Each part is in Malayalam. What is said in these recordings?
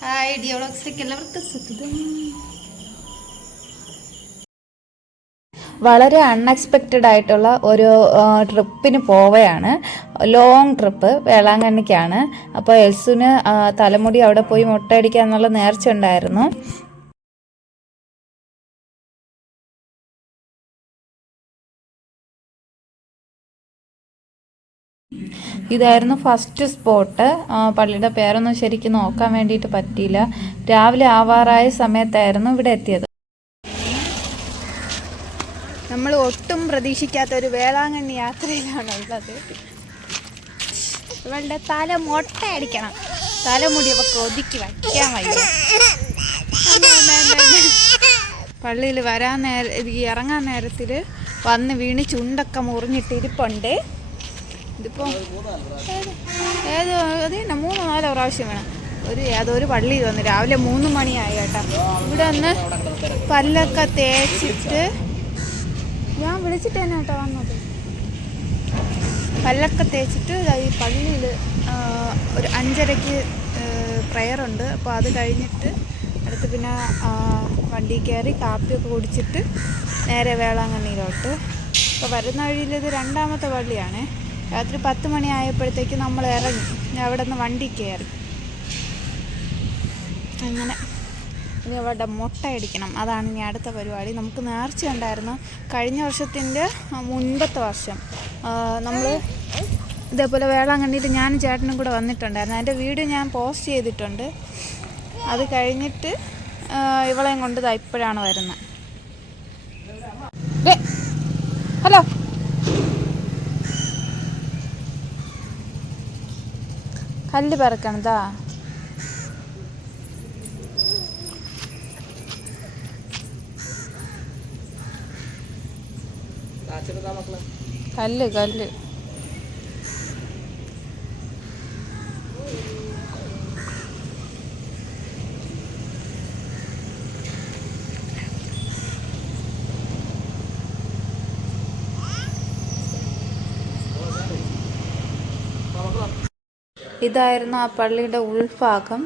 ഹായ് ഡിയോളോക്സിലേക്ക് എല്ലാവർക്കും സുഖം വളരെ അൺഎക്സ്പെക്റ്റഡ് ആയിട്ടുള്ള ഒരു ട്രിപ്പിന് പോവുകയാണ്. ലോങ് ട്രിപ്പ് വേളാങ്കണ്ണിക്കാണ്. അപ്പോൾ എൽസുന് തലമുടി അവിടെ പോയി മുട്ടയടിക്കുക എന്നുള്ള നേർച്ച ഉണ്ടായിരുന്നു. ഇതായിരുന്നു ഫസ്റ്റ് സ്പോട്ട് പള്ളിയുടെ പേരൊന്നും ശരിക്കും നോക്കാൻ വേണ്ടിയിട്ട് പറ്റിയില്ല. രാവിലെ ആവാറായ സമയത്തായിരുന്നു ഇവിടെ എത്തിയത്. നമ്മൾ ഒട്ടും പ്രതീക്ഷിക്കാത്ത ഒരു വേളാങ്കണ്ണി യാത്രയിലാണ് ഉള്ളത്. ഇവളുടെ തല മൊട്ട അടിക്കണം തലമുടി അവക്ക് ഒതുക്കി വയ്ക്കാൻ വയ്യ. പള്ളിയിൽ വരാൻ നേര ഇറങ്ങാൻ നേരത്തിൽ വന്ന് വീണ് ചുണ്ടൊക്കെ മുറിഞ്ഞിട്ടിരിപ്പുണ്ട് ഇതിപ്പോ ഏത് അത് തന്നെ മൂന്ന് നാലോ പ്രാവശ്യം വേണം. ഒരു ഏതോ ഏതൊരു പള്ളിയിൽ വന്ന് രാവിലെ മൂന്ന് മണിയായി കേട്ടോ. ഇവിടെ വന്ന് പല്ലൊക്കെ തേച്ചിട്ട് ഞാൻ വിളിച്ചിട്ട് തന്നെ കേട്ടോ വന്നത്. പല്ലൊക്കെ തേച്ചിട്ട് ഈ പള്ളിയിൽ ഒരു അഞ്ചരയ്ക്ക് പ്രയറുണ്ട് അപ്പോൾ അത് കഴിഞ്ഞിട്ട് അടുത്ത് പിന്നെ വണ്ടി കയറി കാപ്പിയൊക്കെ കുടിച്ചിട്ട് നേരെ വേളാങ്കണ്ണിയിലോട്ട്. അപ്പോൾ വരുന്ന വഴിയിൽ ഇത് രണ്ടാമത്തെ പള്ളിയാണ്. രാത്രി പത്ത് മണിയായപ്പോഴത്തേക്ക് നമ്മൾ ഇറങ്ങി. അവിടെ നിന്ന് വണ്ടി കയറി. അങ്ങനെ. ഇനി അവിടെ മുട്ട അടിക്കണം. അതാണ് ഇനി അടുത്ത പരിപാടി. നമുക്ക് നേർച്ച ഉണ്ടായിരുന്നു കഴിഞ്ഞ വർഷത്തിന്റെ മുൻപത്തെ വർഷം. നമ്മൾ ഇതേപോലെ വേളാങ്കണ്ണിയിൽ ഞാനും ചേട്ടനും കൂടെ വന്നിട്ടുണ്ടായിരുന്നു. അതിന്റെ വീഡിയോ ഞാൻ പോസ്റ്റ് ചെയ്തിട്ടുണ്ട്. അത് കഴിഞ്ഞിട്ട് ഇവളെയും കൊണ്ട് ഇപ്പോഴാണ് വരുന്നത്. ഹലോ. കല്ല് പറക്കണതാ. കല്ല് കല്ല്. ഇതായിരുന്നു ആ പള്ളിയുടെ ഉൾഭാഗം.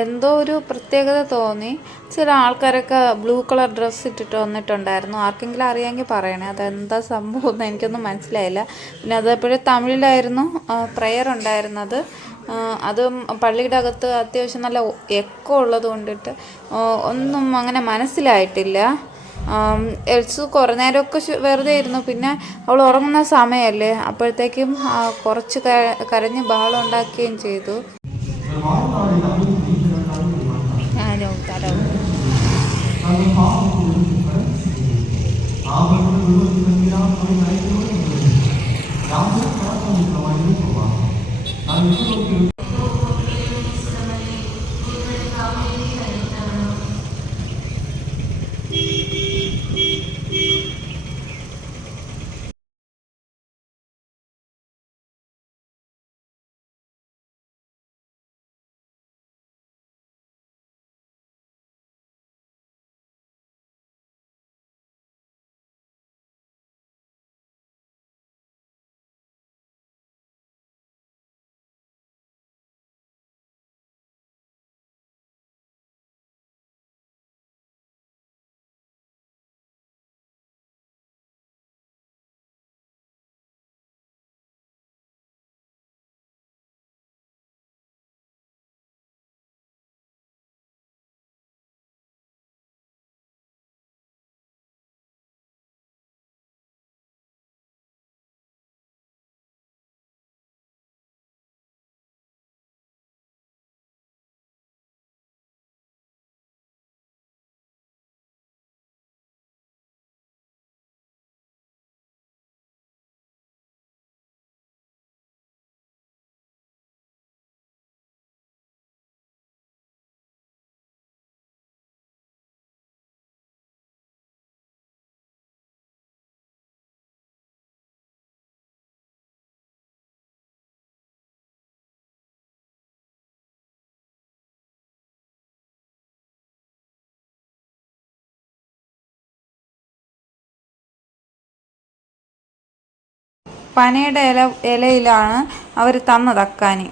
എന്തോ ഒരു പ്രത്യേകത തോന്നി. ചില ആൾക്കാരൊക്കെ ബ്ലൂ കളർ ഡ്രസ്സ് ഇട്ടിട്ട് വന്നിട്ടുണ്ടായിരുന്നു. ആർക്കെങ്കിലും അറിയാമെങ്കിൽ പറയണേ. അതെന്താ സംഭവം എന്ന് എനിക്കൊന്നും മനസ്സിലായില്ല. പിന്നെ അതേപോലെ തമിഴിലായിരുന്നു പ്രെയർ ഉണ്ടായിരുന്നത്. അതും പള്ളിയുടെ അകത്ത് അത്യാവശ്യം നല്ല എക്കോ ഉള്ളത് കൊണ്ടിട്ട് ഒന്നും അങ്ങനെ മനസ്സിലായിട്ടില്ല. എൽസു കുറേ നേരമൊക്കെ വെറുതെ ഇരുന്നു. പിന്നെ അവൾ ഉറങ്ങുന്ന സമയമല്ലേ? അപ്പോഴത്തേക്കും കുറച്ച് കരഞ്ഞ് ബഹളം ഉണ്ടാക്കുകയും ചെയ്തു. ഞാനും ഹലോ പനയുടെ ഇല ഇലയിലാണ് അവർ തന്നത് അക്കാനി.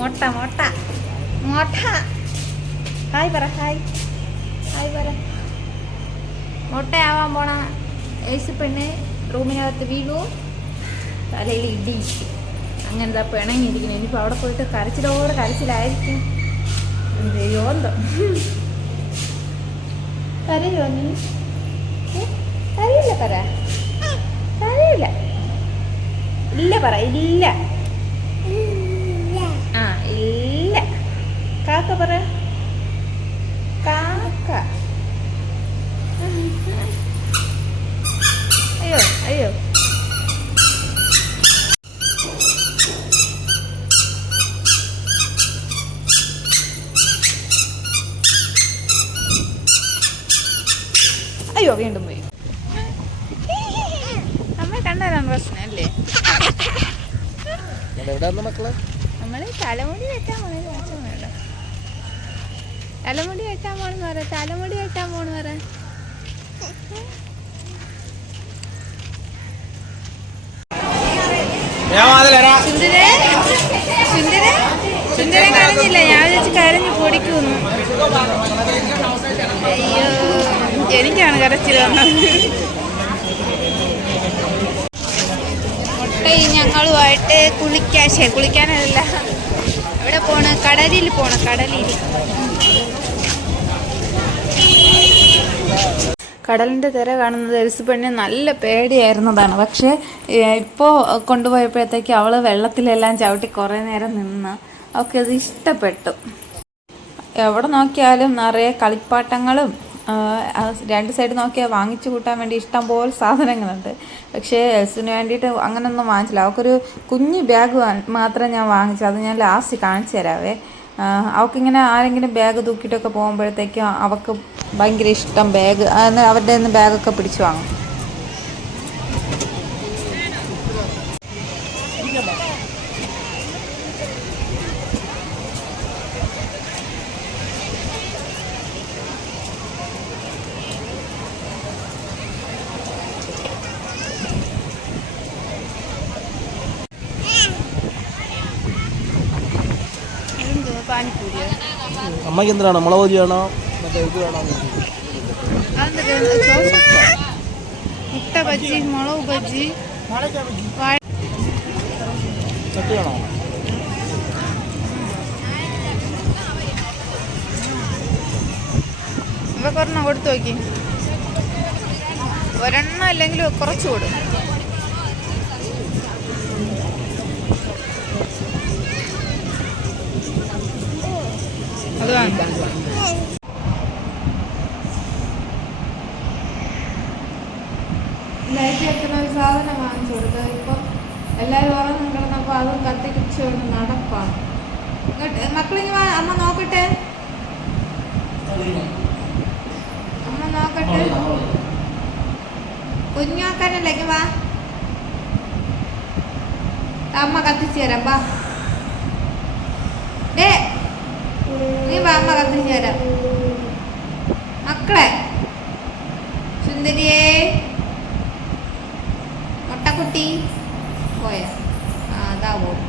മുട്ട മുട്ട. മുട്ട. ഹായ് പറ ഹായ്. ഹായ് പറ. മുട്ടയാവാൻ പോണ ഏസി പെണ്ണ് റൂമിനകത്ത് വീണു. തലയിൽ ഇടി. അങ്ങനത്തെ പിണങ്ങിയിരിക്കുന്നു? ഇനിയിപ്പോൾ അവിടെ പോയിട്ട് കരച്ചിലോട് കരച്ചിലായിരിക്കും. എന്തോ എന്തോ കരയോ നീ? കരയില്ല പറ. ഇല്ല പറ ഇല്ല. ഇല്ല. കാക്ക പറ. കാക്ക അയ്യോ അയ്യോ അയ്യോ വീണ്ടും പോയി നമ്മൾ കണ്ടാലാണ് പ്രശ്നമല്ലേ എവിടെയായിരുന്നു മക്കളെ നമ്മൾ തലമുടി വെട്ടാൻ പോണത് മാറ്റം വേണ്ട തലമുടി വെട്ടാൻ പോണെന്ന് പറ തലമുടി വെട്ടാൻ പോണെന്ന് പറ സുന്ദരേ സുന്ദരേ സുന്ദരൻ കരഞ്ഞില്ല. ഞാൻ വിചാരിച്ച് കരഞ്ഞ് പൊടിക്കുന്നു. അയ്യോ എനിക്കാണ് കരച്ചിൽ വന്നത്. മുട്ടയും ഞങ്ങളുമായിട്ട് കുളിക്കാൻ ശേ കുളിക്കാനല്ല. എവിടെ പോണ കടലിൽ പോണ കടലിൽ കടലിന്റെ തിര കാണുന്നത് എലിസബത്തിന് നല്ല പേടിയായിരുന്നതാണ്. പക്ഷേ ഇപ്പോൾ കൊണ്ടുപോയപ്പോഴത്തേക്ക് അവൾ വെള്ളത്തിലെല്ലാം ചവിട്ടി കുറേ നേരം നിന്ന് അവൾക്ക് അത് ഇഷ്ടപ്പെട്ടു. എവിടെ നോക്കിയാലും നിറയെ കളിപ്പാട്ടങ്ങളും രണ്ട് സൈഡ് നോക്കിയാൽ വാങ്ങിച്ചു കൂട്ടാൻ വേണ്ടി ഇഷ്ടം പോലെ സാധനങ്ങളുണ്ട്. പക്ഷേ എൽസിന് വേണ്ടിയിട്ട് അങ്ങനെയൊന്നും വാങ്ങിച്ചില്ല. അവൾക്കൊരു കുഞ്ഞു ബാഗ് മാത്രം ഞാൻ വാങ്ങിച്ചു. അത് ഞാൻ ലാസ്റ്റ് കാണിച്ചു തരാവേ. അവൾക്കിങ്ങനെ ആരെങ്കിലും ബാഗ് തൂക്കിയിട്ടൊക്കെ പോകുമ്പോഴത്തേക്കും അവൾക്ക് ഭയങ്കര ഇഷ്ടം ബാഗ് അവരുടെ നിന്ന് ബാഗൊക്കെ പിടിച്ചു വാങ്ങും. അമ്മയ്ക്ക് എന്തിനാണ് മുളക് പൊരിയാണോ മറ്റേ ഇത് വേണോ? മുട്ട ബജ്ജി മുളക് ചട്ടി വേണോ കൊടുത്തു നോക്കി. ഒരെണ്ണം അല്ലെങ്കിൽ കുറച്ച് കൊടു. ലൈറ്റ് വെക്കുന്ന ഒരു സാധനം വാങ്ങിച്ചു കൊടുക്കുക ഇപ്പം എല്ലാവരും ഉറങ്ങി കിടന്നപ്പോൾ അതും കത്തിക്കിച്ചുകൊണ്ട് നടപ്പാണ്. മക്കളിങ്ങ് അമ്മ നോക്കട്ടെ? അമ്മ നോക്കട്ടെ? കുഞ്ഞാക്കാനല്ലേ ഇങ്ങ് വാ. അമ്മ കത്തിച്ചു തരാം വാ ഡേ നീ വാ അമ്മ തരാം മക്കളെ സുന്ദരിയേ മുട്ടക്കുട്ടി പോയ? ആ അതാ പോകും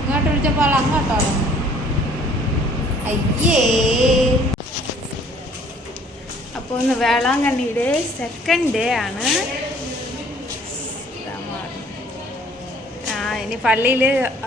ഇങ്ങോട്ട് വിളിച്ചപ്പോൾ ആൾ അയ്യേ. അപ്പോൾ ഒന്ന് വേളാങ്കണ്ണിയുടെ സെക്കൻഡ് ഡേ ആണ്. ഇനി പള്ളിയിൽ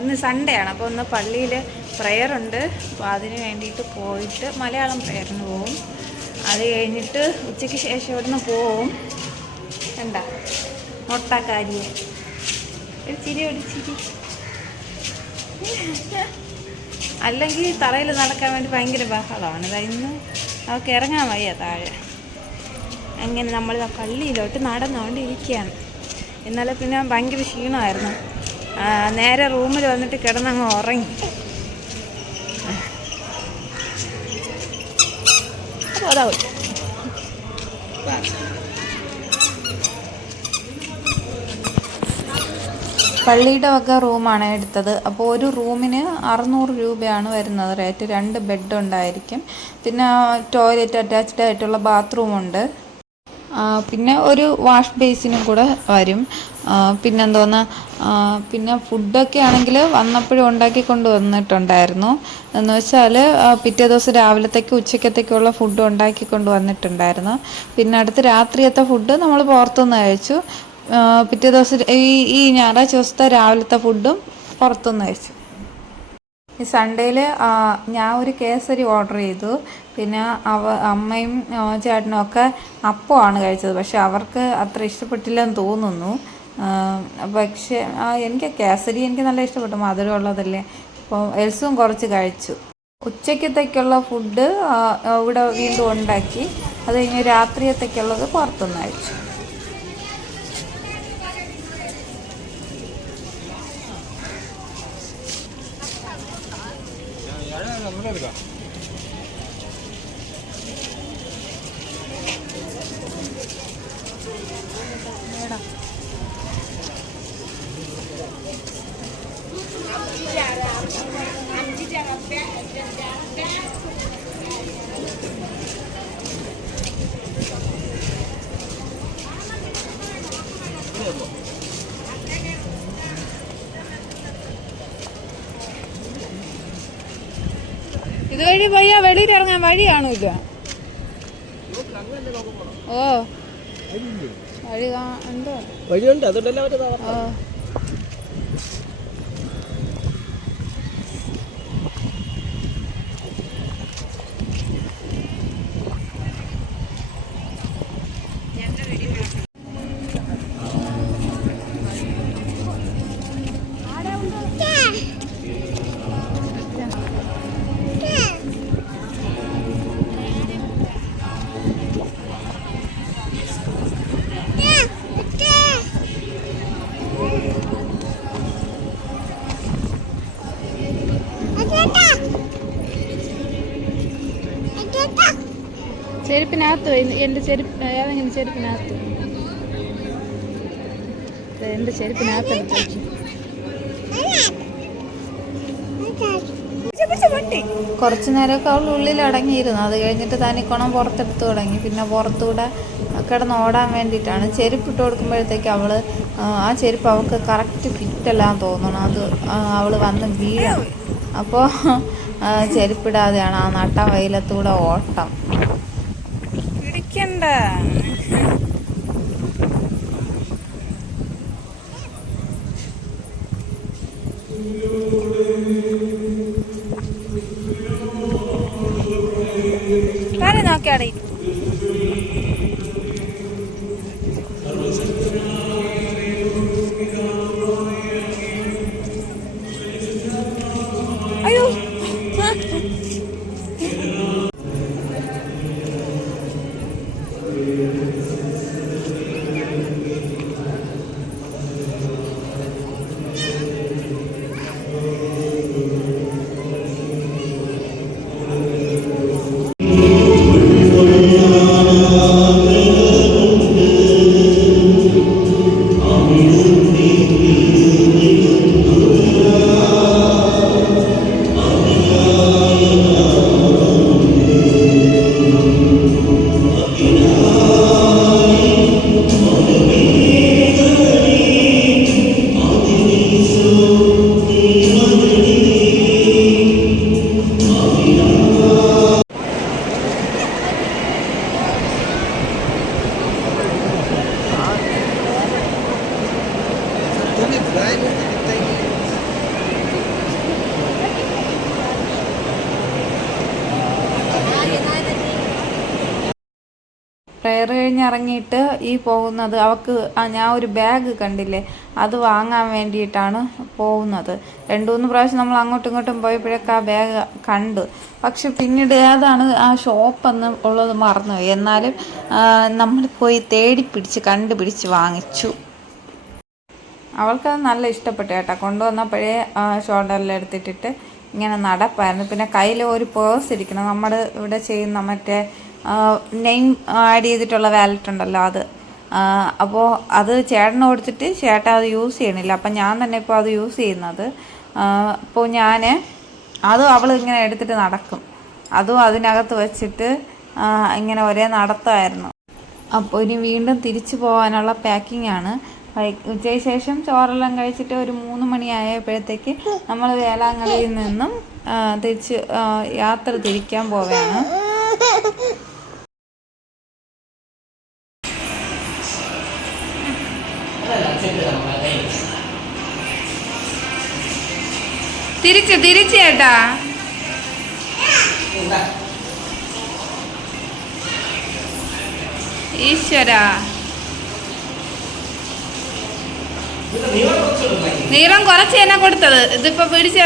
ഇന്ന് സൺഡേ ആണ്. അപ്പോൾ ഒന്ന് പള്ളിയിൽ പ്രെയർ ഉണ്ട്. അപ്പോൾ അതിന് വേണ്ടിയിട്ട് പോയിട്ട് മലയാളം പ്രെയറിന് പോവും. അത് കഴിഞ്ഞിട്ട് ഉച്ചയ്ക്ക് ശേഷം ഇവിടുന്ന് പോവും. എന്താ? മുട്ടക്കാരിയെ ഒരു ചിരി ഒരു ചിരി. അല്ലെങ്കിൽ തറയിൽ നടക്കാൻ വേണ്ടി ഭയങ്കര ബഹളമാണ്. ഇന്ന് അവൾക്ക് ഇറങ്ങാൻ വയ്യ താഴെ. അങ്ങനെ നമ്മൾ പള്ളിയിലോട്ട് നടന്നുകൊണ്ടിരിക്കുകയാണ്. എന്നാലും പിന്നെ ഭയങ്കര ക്ഷീണമായിരുന്നു. നേരെ റൂമിൽ വന്നിട്ട് കിടന്നങ്ങ് ഉറങ്ങി. പള്ളിയുടെ വക റൂമാണ് എടുത്തത്. അപ്പോൾ ഒരു റൂമിന് അറുന്നൂറ് രൂപയാണ് വരുന്നത്. റേറ്റ് രണ്ട് ബെഡ് ഉണ്ടായിരിക്കും. പിന്നെ ടോയ്ലറ്റ് അറ്റാച്ച്ഡ് ആയിട്ടുള്ള ബാത്റൂമുണ്ട്. പിന്നെ ഒരു വാഷ് ബേസിനും കൂടെ വരും. പിന്നെന്തോന്ന് പിന്നെ ഫുഡൊക്കെ ആണെങ്കിൽ വന്നപ്പോഴും ഉണ്ടാക്കി കൊണ്ട് വന്നിട്ടുണ്ടായിരുന്നു എന്ന് വെച്ചാൽ പിറ്റേ ദിവസം രാവിലത്തേക്ക് ഉച്ചക്കത്തേക്കുള്ള ഫുഡ് ഉണ്ടാക്കി കൊണ്ട് വന്നിട്ടുണ്ടായിരുന്നു പിന്നെ അടുത്ത് രാത്രിയത്തെ ഫുഡ് നമ്മൾ പുറത്തുനിന്ന് കഴിച്ചു. പിറ്റേ ദിവസം ഈ ഈ ഞായറാഴ്ച ദിവസത്തെ രാവിലത്തെ ഫുഡും പുറത്തുനിന്ന് കഴിച്ചു. ഈ സൺഡേയിൽ ഞാൻ ഒരു കേസരി ഓർഡർ ചെയ്തു. പിന്നെ അവ അമ്മയും ചേട്ടനും ഒക്കെ അപ്പമാണ് കഴിച്ചത്. പക്ഷെ അവർക്ക് അത്ര ഇഷ്ടപ്പെട്ടില്ലെന്ന് തോന്നുന്നു. പക്ഷേ എനിക്ക് കേസരി എനിക്ക് നല്ല ഇഷ്ടപ്പെട്ടു മധുരമുള്ളതല്ലേ അപ്പോൾ എൽസും കുറച്ച് കഴിച്ചു. ഉച്ചക്കത്തേക്കുള്ള ഫുഡ് ഇവിടെ വീണ്ടും ഉണ്ടാക്കി. അത് കഴിഞ്ഞ് രാത്രിയത്തേക്കുള്ളത് പുറത്തുനിന്ന് ഇതുവഴി വഴി കാണൂല ഓ. വഴി എന്തോ? വഴിയുണ്ട്. അതുകൊണ്ടല്ലേ പോയി. എന്റെ ചെരുപ്പ് ഏതെങ്കിലും ചെരുപ്പിനകത്ത്? എന്റെ ചെരുപ്പിനകത്ത് കുറച്ച് നേരമൊക്കെ അവൾ ഉള്ളിൽ അടങ്ങിയിരുന്നു. അത് കഴിഞ്ഞിട്ട് തനിക്കോണം പുറത്തെടുത്ത് തുടങ്ങി. പിന്നെ പുറത്തൂടെ കിടന്ന് ഓടാൻ വേണ്ടിയിട്ടാണ് ചെരുപ്പ് ഇട്ട് കൊടുക്കുമ്പോഴത്തേക്ക് അവൾ ആ ചെരുപ്പ് അവൾക്ക് കറക്റ്റ് ഫിറ്റല്ലാന്ന് തോന്നണം. അത് അവൾ വന്ന് വീഴും. അപ്പോൾ ചെരുപ്പിടാതെയാണ് ആ നട്ട വെയിലത്തൂടെ ഓട്ടം. പിടിക്കണ്ട പ്രെയർ കഴിഞ്ഞിറങ്ങിയിട്ട് ഈ പോകുന്നത് അവൾക്ക് ഞാൻ ഒരു ബാഗ് കണ്ടില്ലേ? അത് വാങ്ങാൻ വേണ്ടിയിട്ടാണ് പോകുന്നത്. രണ്ടു മൂന്ന് പ്രാവശ്യം നമ്മൾ അങ്ങോട്ടും ഇങ്ങോട്ടും പോയപ്പോഴൊക്കെ ആ ബാഗ് കണ്ടു. പക്ഷെ പിന്നീട് ഏതാണ് ആ ഷോപ്പെന്ന് ഉള്ളത് മറന്നുപോയി. എന്നാലും നമ്മൾ പോയി തേടി പിടിച്ച് കണ്ടുപിടിച്ച് വാങ്ങിച്ചു. അവൾക്കത് നല്ല ഇഷ്ടപ്പെട്ടു കേട്ടോ. കൊണ്ടുവന്നപ്പോഴേ ഷോൾഡറിൽ എടുത്തിട്ടിട്ട് ഇങ്ങനെ നടപ്പായിരുന്നു. പിന്നെ കയ്യിൽ ഒരു പേഴ്സ് ഇരിക്കണം. നമ്മൾ ഇവിടെ ചെയ്യുന്ന മറ്റേ നെയിം ആഡ് ചെയ്തിട്ടുള്ള വാലറ്റ് ഉണ്ടല്ലോ അത്. അപ്പോൾ അത് ചേട്ടന് കൊടുത്തിട്ട് ചേട്ടൻ അത് യൂസ് ചെയ്യണില്ല. അപ്പം ഞാൻ തന്നെ ഇപ്പോൾ അത് യൂസ് ചെയ്യുന്നത്. അപ്പോൾ ഞാൻ അതും അവൾ ഇങ്ങനെ എടുത്തിട്ട് നടക്കും. അതും അതിനകത്ത് വെച്ചിട്ട് ഇങ്ങനെ ഒരേ നടത്തമായിരുന്നു അപ്പോൾ ഇനി വീണ്ടും തിരിച്ചു പോകാനുള്ള പാക്കിംഗ് ആണ്. ഉച്ചയ്ക്ക് ശേഷം ചോറെല്ലാം കഴിച്ചിട്ട് ഒരു മൂന്ന് മണിയായപ്പോഴത്തേക്ക് നമ്മൾ വേളാങ്കണ്ണിയിൽ നിന്നും തിരിച്ച് യാത്ര തിരിക്കാൻ പോവുകയാണ്. തിരിച്ച് തിരിച്ച് ചേട്ടാ. ഈശ്വര. നീളം കുറച്ച് തന്നെ കൊടുത്തത്. ഇതിപ്പോ പിടിച്ച്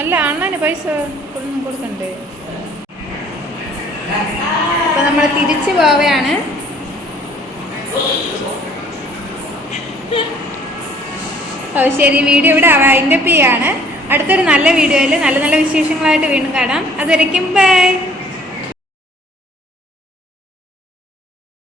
അല്ല അണ്ണന് പൈസ കൊടുക്കണ്ടേ? അപ്പൊ നമ്മൾ തിരിച്ചു പോവുകയാണ് ശരി വീഡിയോ ഇവിടെ വൈൻഡപ്പ് ചെയ്യാണ്. അടുത്തൊരു നല്ല വീഡിയോയിൽ നല്ല നല്ല വിശേഷങ്ങളായിട്ട് വീണ്ടും കാണാം. അതുവരയ്ക്കും ബൈ